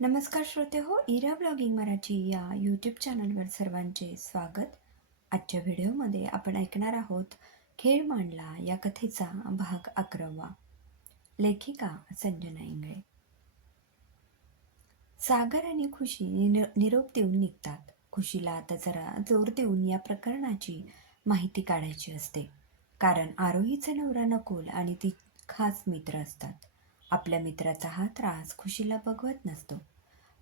नमस्कार श्रोते हो, इरा ब्लॉगिंग मराठी या यूट्यूब चॅनलवर सर्वांचे स्वागत. आजच्या व्हिडिओमध्ये आपण ऐकणार आहोत खेळ मांडला या कथेचा भाग 11. लेखिका संजना इंगळे. सागर आणि खुशी निरोप देऊन निघतात. खुशीला आता जरा जोर देऊन या प्रकरणाची माहिती काढायची असते, कारण आरोहीचा नवरा नकुल आणि ती खास मित्र असतात. आपल्या मित्राचा हा त्रास खुशीला बघवत नसतो.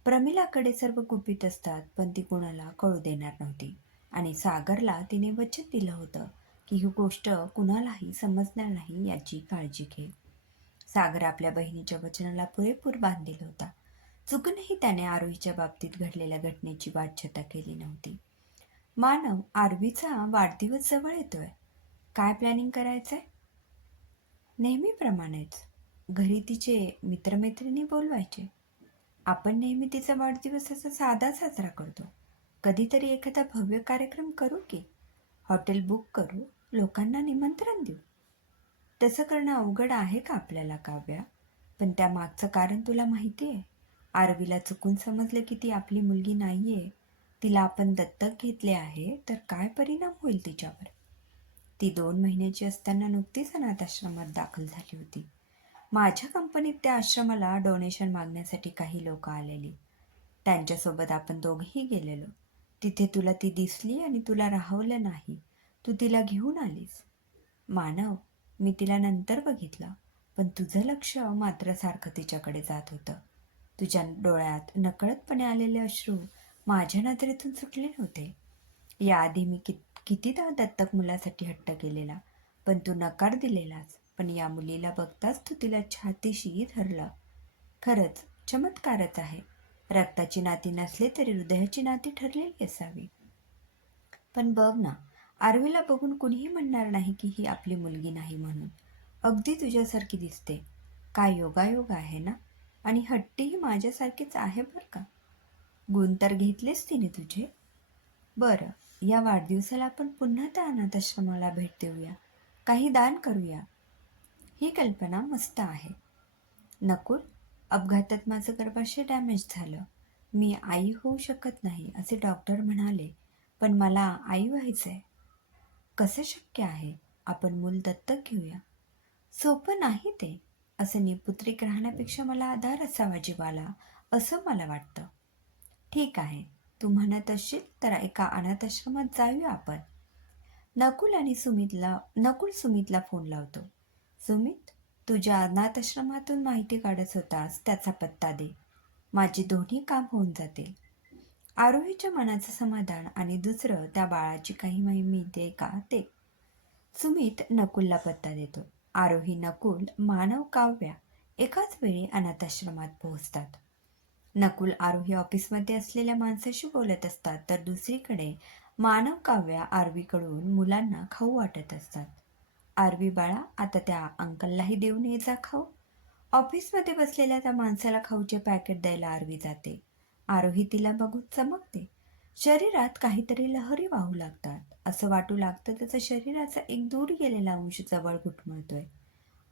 प्रमिलाकडे सर्व गुपित असतात, पण ती कुणाला कळू देणार नव्हती. आणि सागरला तिने वचन दिलं होतं की ही गोष्ट कुणालाही समजणार नाही याची काळजी घे. सागर आपल्या बहिणीच्या वचनाला पुरेपूर बांधील होता. चुकूनही त्याने आरोहीच्या बाबतीत घडलेल्या घटनेची वाच्यता केली नव्हती. मानव, आरवीचा वाढदिवस जवळ येतोय. काय प्लॅनिंग करायचंय? नेहमीप्रमाणेच. घरी तिचे मित्रमैत्रिणी बोलवायचे. आपण नेहमी तिचा वाढदिवस असा साधा साजरा करतो. कधीतरी एखादा भव्य कार्यक्रम करू की? हॉटेल बुक करू, लोकांना निमंत्रण देऊ. तसं करणं अवघड आहे का आपल्याला, काव्या? पण त्यामागचं कारण तुला माहिती आहे? आरवीला चुकून समजलं की ती आपली मुलगी नाहीये, तिला आपण दत्तक घेतले आहे, तर काय परिणाम होईल तिच्यावर? ती 2 महिन्याची असताना नुकतीच अनाथाश्रमात दाखल झाली होती. माझ्या कंपनीत त्या आश्रमाला डोनेशन मागण्यासाठी काही लोक आलेली. त्यांच्यासोबत आपण दोघेही गेलेलो. तिथे तुला ती दिसली आणि तुला राहवलं नाही. तू तिला घेऊन आलीस. मानव, मी तिला नंतर बघितलं, पण तुझं लक्ष मात्र सारखं तिच्याकडे जात होतं. तुझ्या डोळ्यात नकळतपणे आलेले अश्रू माझ्या नजरेतून सुटले नव्हते. याआधी मी कितीदा दत्तक मुलासाठी हट्ट केलेला, पण तू नकार दिलेलास. पण या मुलीला बघताच तू तिला छातीशी धरलं. खरंच चमत्कारच आहे. रक्ताची नाती नसली तरी हृदयाची नाती ठरलेली असावी. पण बघ ना, आरवीला बघून कुणीही म्हणणार नाही की ही आपली मुलगी नाही म्हणून. अगदी तुझ्यासारखी दिसते. काय योगायोग आहे ना? आणि हट्टीही माझ्यासारखीच आहे बरं का. गुण तर घेतलेच तिने तुझे. बरं, या वाढदिवसाला आपण पुन्हा त्या अनाथाश्रमाला भेट देऊया. काही दान करूया. ही कल्पना मस्त आहे. नकुल, अपघातात माझं गर्भाशय डॅमेज झालं. मी आई होऊ शकत नाही असे डॉक्टर म्हणाले, पण मला आई व्हायचंय. कसं शक्य आहे? आपण मूल दत्तक घेऊया. सोपं नाही ते. असं निपुत्रिक राहण्यापेक्षा मला आधार असावा जीवाला, असं मला वाटतं. ठीक आहे, तू म्हणत असशील तर एका अनाथाश्रमात जाऊया आपण. नकुल सुमितला फोन लावतो. सुमित, तुझ्या अनाथाश्रमातून माहिती काढत होतास त्याचा पत्ता दे. माझे दोन्ही काम होऊन जातील. आरोहीच्या मनाचं समाधान आणि दुसरं त्या बाळाची काही माहिती आहे का ते. सुमित नकुलला पत्ता देतो. आरोही, नकुल, मानव, काव्या एकाच वेळी अनाथाश्रमात पोहोचतात. नकुल आरोही ऑफिसमध्ये असलेल्या माणसाशी बोलत असतात, तर दुसरीकडे मानव, काव्या आरवीकडून मुलांना खाऊ वाटत असतात. आरवी बाळा, आता त्या अंकललाही देऊन ये जा खाऊ. ऑफिसमध्ये बसलेल्या त्या माणसाला खाऊचे पॅकेट द्यायला आरवी जाते. आरोही तिला बघून चमकते. शरीरात काहीतरी लहरी वाहू लागतात. असं वाटू लागतं त्याचं शरीराचा एक दूर गेलेला अंश जवळ घुटमळतोय.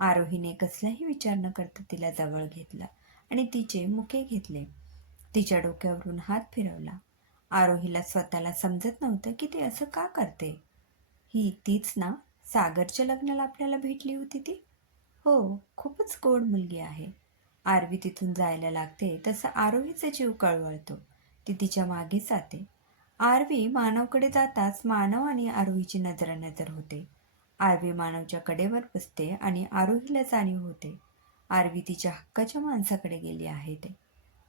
आरोहीने कसलाही विचार न करता तिला जवळ घेतला आणि तिचे मुके घेतले. तिच्या डोक्यावरून हात फिरवला. आरोहीला स्वतःला समजत नव्हतं की ती असं का करते. ही तीच ना, सागरच्या लग्नाला आपल्याला भेटली होती ती? हो, खूपच गोड मुलगी आहे. आरवी तिथून जायला लागते तसं आरोहीचा जीव कळवळतो. ती तिच्या मागे जाते. आरवी मानवकडे जाताच मानव आणि आरोहीची नजरानजर होते. आरवी मानवच्या कडेवर बसते आणि आरोहीला जाणीव होते आरवी तिच्या हक्काच्या माणसाकडे गेली आहे ते.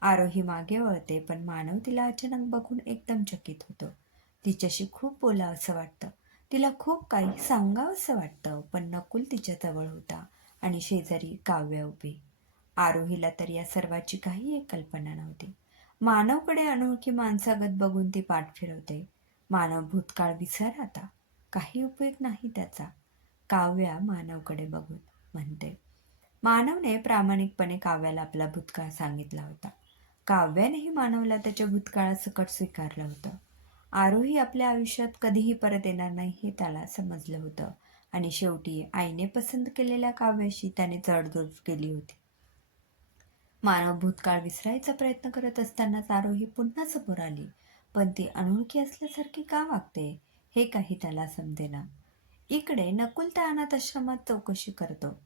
आरोही मागे वळते, पण मानव तिला अचानक बघून एकदम चकित होतो. तिच्याशी खूप बोलावंसं वाटतं. तिला खूप काही सांगावंसं वाटतं, पण नकुल तिच्या जवळ होता आणि शेजारी काव्या उभी. आरोहीला तर या सर्वाची काही एक कल्पना नव्हती. मानवकडे अनोळखी माणसागत बघून ती पाठ फिरवते. मानव, भूतकाळ विसर आता. काही उपयोग नाही त्याचा. काव्या मानवकडे बघून म्हणते. मानवने प्रामाणिकपणे काव्याला आपला भूतकाळ सांगितला होता. काव्यानेही मानवला त्याच्या भूतकाळासकट स्वीकारलं होतं. आरोही आपल्या आयुष्यात कधीही परत येणार नाही हे त्याला समजलं होतं आणि शेवटी आईने पसंत केलेल्या काव्याशी त्याने तडजोड केली होती. मानव भूतकाळ विसरायचा प्रयत्न करत असतानाच आरोही पुन्हा समोर आली. पण ती अनोळखी असल्यासारखी का वागते हे काही त्याला समजेना. इकडे नकुल त्या अनाथ आश्रमात चौकशी करतो.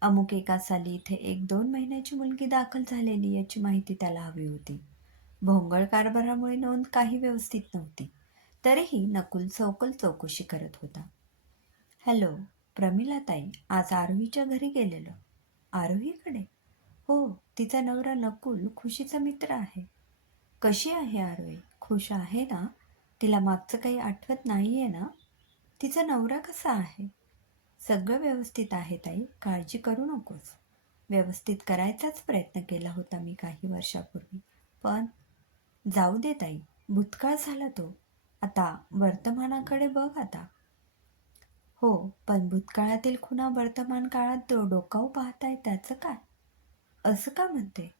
अमुक एका साली इथे 1-2 महिन्याची मुलगी दाखल झालेली याची माहिती त्याला हवी होती. भोंगळ कारभारामुळे नोंद काही व्यवस्थित नव्हती. तरीही नकुल सखोल चौकशी करत होता. हॅलो, प्रमिला ताई, आज आरोहीच्या घरी गेलेलो. आरोहीकडे? हो, तिचा नवरा नकुल खुशीचा मित्र आहे. कशी आहे आरोही? खुश आहे ना? तिला मागचं काही आठवत नाहीये ना? तिचा नवरा कसा आहे? सगळं व्यवस्थित आहे ताई, काळजी करू नकोस. व्यवस्थित करायचाच प्रयत्न केला होता मी काही वर्षापूर्वी. पण जाऊ दे ताई, भूतकाळ झाला तो. आता वर्तमानाकडे बघ आता. हो, पण भूतकाळातील खुणा वर्तमान काळात डोकावू पाहताय त्याचं काय? असं का म्हणते?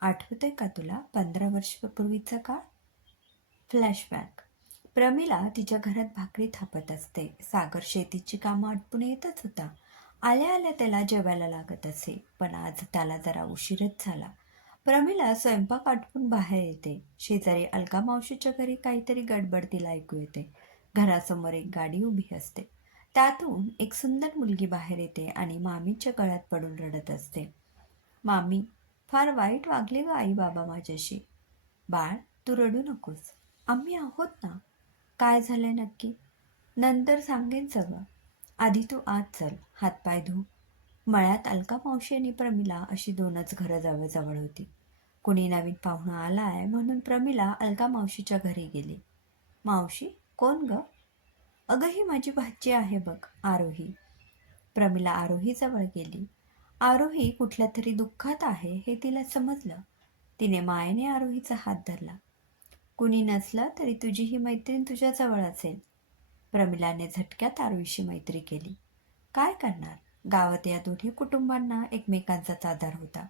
आठवतंय का तुला 15 वर्षापूर्वीचा काळ? फ्लॅशबॅक. प्रमिला तिच्या घरात भाकरी थापत असते. सागर शेतीची कामं आटपून येतच होता. आल्या आल्या त्याला जेवायला लागत असे, पण आज त्याला जरा उशीरच झाला. प्रमिला स्वयंपाक आटपून बाहेर येते. शेजारी अलका मावशीच्या घरी काहीतरी गडबड तिला ऐकू येते. घरासमोर एक गाडी उभी असते. त्यातून एक सुंदर मुलगी बाहेर येते आणि मामीच्या गळ्यात पडून रडत असते. मामी, फार वाईट वागले ग आई बाबा माझ्याशी. बाळ, तू रडू नकोस. आम्ही आहोत ना. काय झालंय नक्की? नंतर सांगेन सगळं. आधी तू आत चल, हातपाय धु. मळ्यात अलका मावशी आणि प्रमिला अशी 2च घरं जवळ होती. कुणी नवीन पाहुणा आलाय म्हणून प्रमिला अलका मावशीच्या घरी गेली. मावशी, कोण ग? अगं, ही माझी भाची आहे बघ, आरोही. प्रमिला आरोहीजवळ गेली. आरोही कुठल्या तरी दुःखात आहे हे तिला समजलं. तिने मायेने आरोहीचा हात धरला. कुणी नसलं तरी तुझी ही मैत्रीण तुझ्याजवळ असेल. प्रमिलाने झटक्यात आरोहीशी मैत्री केली. काय करणार? गावात या दोन्ही कुटुंबांना एकमेकांचाच आधार होता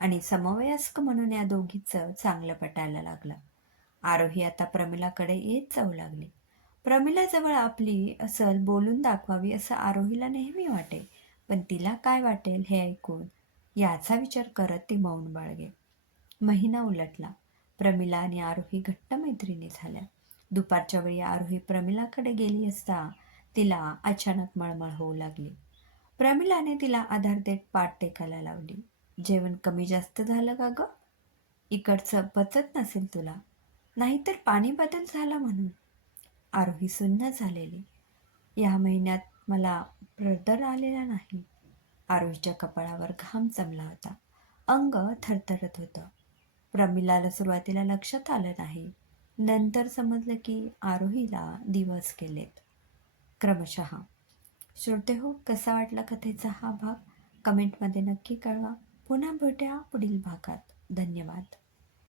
आणि समवयस्क म्हणून या दोघींचं चांगलं पटायला लागलं. आरोही आता प्रमिलाकडे येत जाऊ लागली. प्रमिलाजवळ आपली असल बोलून दाखवावी असं आरोहीला नेहमी वाटे, पण तिला काय वाटेल हे ऐकून याचा विचार करत ती मौन बाळगे. महिना उलटला. प्रमिला आणि आरोही घट्ट मैत्रिणी झाल्या. दुपारच्या वेळी आरोही प्रमिलाकडे गेली असता तिला अचानक मळमळ होऊ लागली. प्रमिलाने तिला आधार देत पाठ टेकायला लावली. जेवण कमी जास्त झालं का ग? इकडचं पचत नसेल तुला. नाहीतर पाणी बदल झाला म्हणून. आरोही सुन्न झालेली. या महिन्यात मला पदर आलेला नाही. आरोहीच्या कपाळावर घाम जमला होता. अंग थरथरत होतं. प्रमिलाला सुरुवातीला लक्षात आलं नाही. नंतर समजलं की आरोहीला दिवस गेलेत. क्रमशः. श्रोतेहो, कसा वाटला कथेचा हा भाग? कमेंटमध्ये नक्की कळवा. पुन्हा भेटूया पुढील भागात. धन्यवाद.